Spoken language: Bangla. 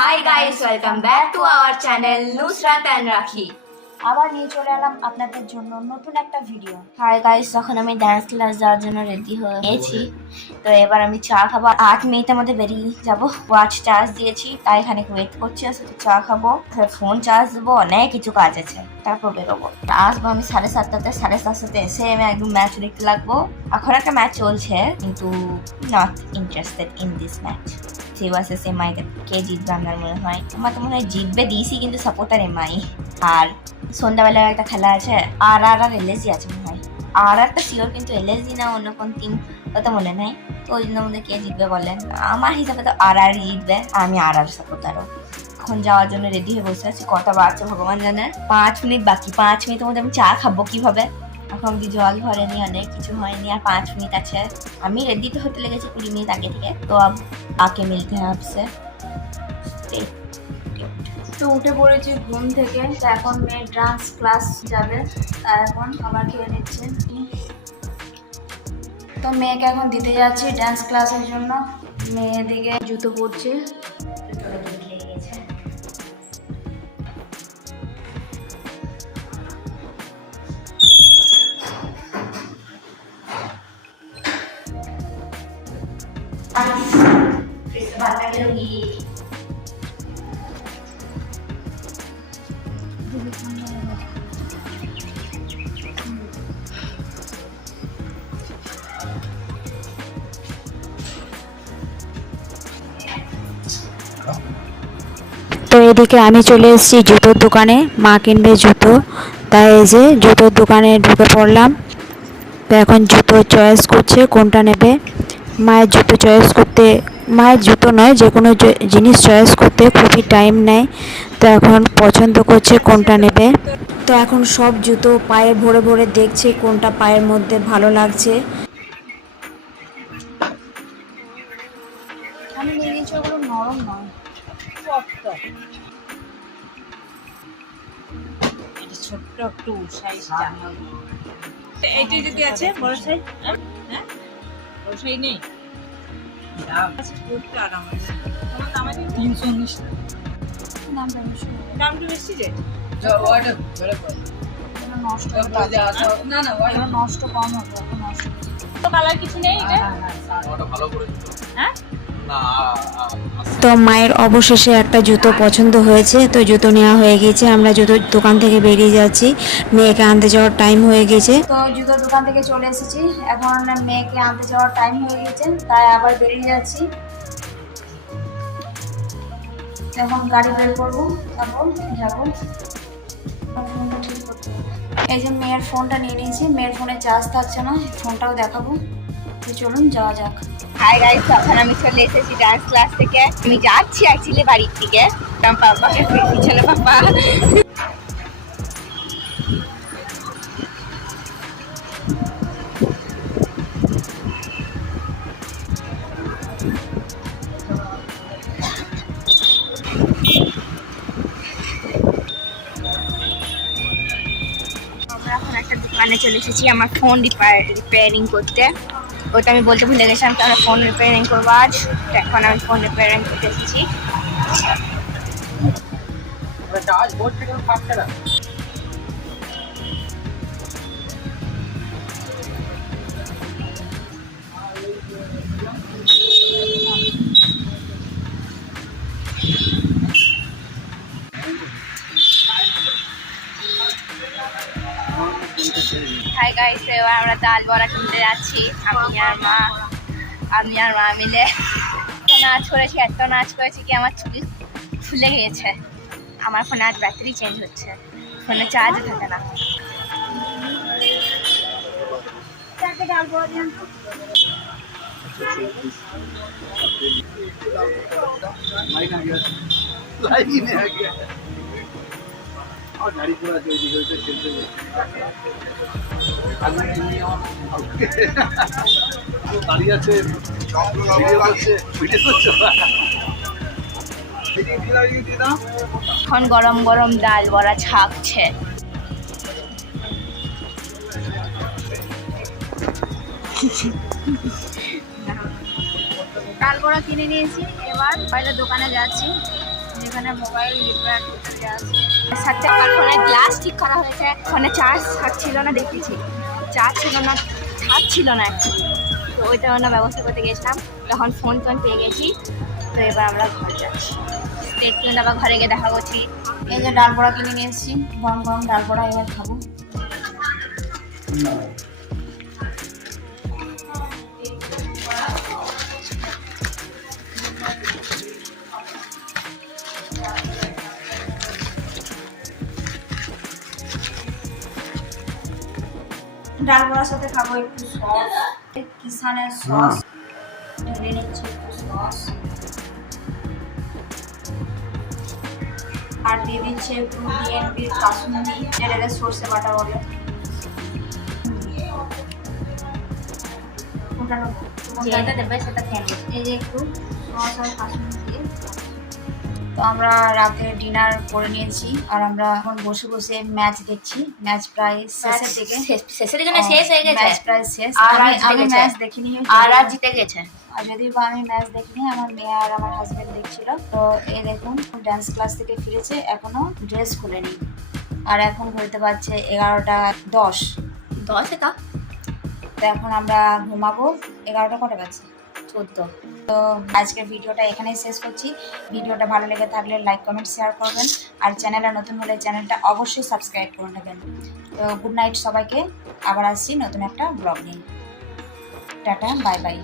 Hi guys, welcome back to our channel Nusrat and Rakhi. আবার নিয়ে চলে এলাম আপনাদের জন্য নতুন একটা ভিডিও। হাই গাইস, যখন আমি ডান্স ক্লাস যাওয়ার জন্য রেডি হয়ে গেছি, তো এবার আমি চা খাবো। 8 মিনিটের মধ্যে বেরিয়ে যাবো। ওয়াচ চার্জ দিয়েছি, তাই এখানে ওয়েট করছি। তো চা খাবো, ফোন চার্জ দেবো, অনেক কিছু কাজ আছে, তারপর বেরোবো। আসবো আমি 7:30টাতে। 7:30টাতে এসে আমি একদম ম্যাচ দেখতে লাগবো। এখন একটা ম্যাচ চলছে, কিন্তু not interested in this match. Versus MI, কে জিতবে আপনার মনে হয়? আমার তো মনে হয় জিতবে ডিসি, কিন্তু সাপোর্টার এমআই। আর সন্ধ্যাবেলায় একটা খেলা আছে, আর এলএসজি আছে মনে হয়। আর শিওর, কিন্তু এলএসজি না অন্য কোন টিম কথা মনে নাই। তো ওই জন্য মধ্যে কে জিতবে বলেন? আমার হিসাবে তো আর জিতবে। আমি আর সাপোর্টারও। এখন যাওয়ার জন্য রেডি হয়ে বসে আছি। কটা বাজছে ভগবান জানে। 5 মিনিট বাকি। 5 মিনিটের মধ্যে আমি চা খাবো কিভাবে? এখন অব্দি জল ভরেনি, অনেক কিছু হয়নি। আর 5 মিনিট আছে। আমি রেডি তো হতে লেগেছি 20 মিনিট আগে থেকে। তো আকে মিলতে হ্যাঁ আপসে। তো উঠে পড়েছি ঘুম থেকে। তো এখন মেয়ে ডান্স ক্লাস যাবে, তা এখন আবার খেয়ে নিচ্ছে। তো মেয়েকে এখন দিতে যাচ্ছি ডান্স ক্লাসের জন্য। মেয়ে দিকে জুতো পরছে। তো এদিকে আমি চলে এসেছি জুতোর দোকানে। মা কিনবে জুতো, তাই এই যে জুতোর দোকানে ঢুকে পড়লাম। তো এখন জুতো চয়েস করছে কোনটা নেবে। মায়ের জুতো চয়েস করতে, মায়ের জুতো নয়, যে কোনো জিনিস চয়েস করতে খুবই টাইম নেয়। তো এখন পছন্দ করছে কোনটা নেবে। তো এখন সব জুতো পায়ে ভরে ভরে দেখছে কোনটা পায়ের মধ্যে ভালো লাগছে। আমি নিয়ে নিয়েছি, ওগুলো নরম নয়, শক্ত। ছোট্ট একটু সাইজটা এইটাই যদি আছে বড় সাইজ। হ্যাঁ, বড় সাইজ নেই। পড়তে আরাম আছে। তোমার দাম আছে 319 টাকা। দামটা বেশি রে। নষ্ট না না, নষ্ট কম হবে, এখন নষ্ট। তো কালার কিছু নেই এটা। হ্যাঁ, তো মায়ের অবশেষে একটা জুতো পছন্দ হয়েছে, তো জুতো নেওয়া হয়ে গেছে। আমরা জুতোর দোকান থেকে বেরিয়ে যাচ্ছি, মেয়েকে আনতে যাওয়ার টাইম হয়ে গেছে। তো জুতোর দোকান থেকে চলে এসেছি, এখন মেয়েকে আনতে যাওয়ার টাইম হয়ে গেছে, তাই আবার বেরিয়ে যাচ্ছি। এখন গাড়ি বের করবো, তারপর যাবো। এই যে মেয়ের ফোনটা নিয়ে নিয়েছি, মেয়ের ফোনে চার্জ থাকছে না, ফোনটাও দেখাবো। তো চলুন যাওয়া যাক। হাই গাইস, এখন আমি চলে এসেছি ডান্স ক্লাস থেকে। আমি যাচ্ছি অ্যাকচুয়ালি বাড়ির থেকে। পাপাকে পিছনে পাপা। আমরা এখন একটা দোকানে চলে এসেছি আমার ফোন রিপেয়ারিং করতে। ওটা আমি বলতে ভুলে গেছিলাম, তো আমি ফোন রিপেয়ারিং করবো আজ। তো এখন আমি ফোন রিপেয়ারিং করতে এসেছি। হাই গাইস, এবার আমরা ডাল বড়া কিনতে যাচ্ছি। আমি আর মা মিলে এত নাচ করেছি কি আমার চুল খুলে গিয়েছে। আমার ফোনে আজ ব্যাটারি চেঞ্জ হচ্ছে, ফোনে চার্জে থাকে না। ডাল বড়া দিন তো। গাড়ি ঘোড়া তৈরি হয়েছে, খেলতে দাঁড়িয়ে আছে, এখন গরম গরম ডাল বড়া ছাকছে। ডাল বড়া কিনে নিয়েছি, এবার বাইরে দোকানে যাচ্ছি। যেখানে মোবাইল রিপেয়ার করতে আছে। সাথে আমার ফোনের গ্লাস ঠিক করা হয়েছে। ফোনে চার্জ থাকছিল না, দেখেছি চার্জ ছিল না, থাকছিল না অ্যাকচুয়ালি। তো ওইটা আমরা ব্যবস্থা করতে গেছিলাম, তখন ফোন পেয়ে গেছি। তো এবার আমরা ঘরে যাচ্ছি, স্টেট ট্রেন আবার ঘরে গিয়ে দেখা করছি। এই যে ডাল বড়া কিনে নিয়ে এসেছি, গরম গরম ডাল বড়া এবার খাবো। ডাল বড়ার সাথে খাবো একটু সস, কিষানের সস ঢেলে নিচ্ছি, একটু সস আর দিয়ে দিচ্ছে একটু ডিএনপির কাসুন্দি, যেটাকে সর্ষে বাটা বলে। যেটা দেবে সেটা খেয়ে নেবে। এই যে একটু সস আর কাসুন্দি দিয়ে। তো আমরা রাতে ডিনার করে নিয়েছি আর আমরা এখন বসে বসে ম্যাচ দেখছি। ম্যাচ প্রায় শেষের দিকে, শেষের দিকে শেষ হয়ে গেছে, ম্যাচ প্রায় শেষ। আর আমি ম্যাচ দেখিনি, আর জিতে গেছে। আর যদিও বা আমি ম্যাচ দেখিনি, আমার মেয়ে আর আমার হাজবেন্ড দেখছিল। তো এই দেখুন ডান্স ক্লাস থেকে ফিরেছে, এখনো ড্রেস খুলেনি। আর এখন ঘুরতে পারছে 11:10। এটা তো এখন আমরা ঘুমাবো। 11টা কটা বাজে? 14। তো আজকের ভিডিওটা এখানেই শেষ করছি। ভিডিওটা ভালো লেগে থাকলে লাইক কমেন্ট শেয়ার করবেন, আর চ্যানেলটা নতুন হলে চ্যানেলটা অবশ্যই সাবস্ক্রাইব করে নেবেন। তো গুড নাইট সবাইকে, আবার আসছি নতুন একটা ব্লগ নিয়ে। Tata, bye bye.